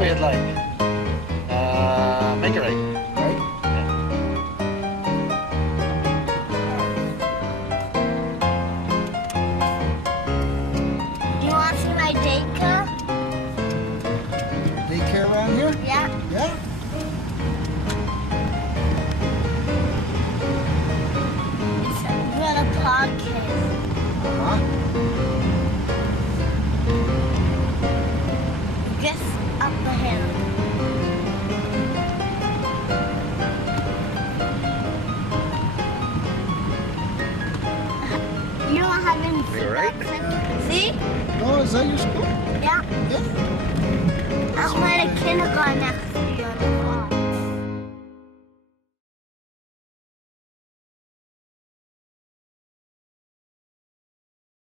way you'd like. Make it right. Right? Do you want to see my daycare? Daycare around here? Yeah. Yeah? It's where the park is. Uh-huh. Just up the hill. You don't have any You're right. See? Oh, is that your school? Yeah. Yeah. That's where the kindergarten next to you on the wall.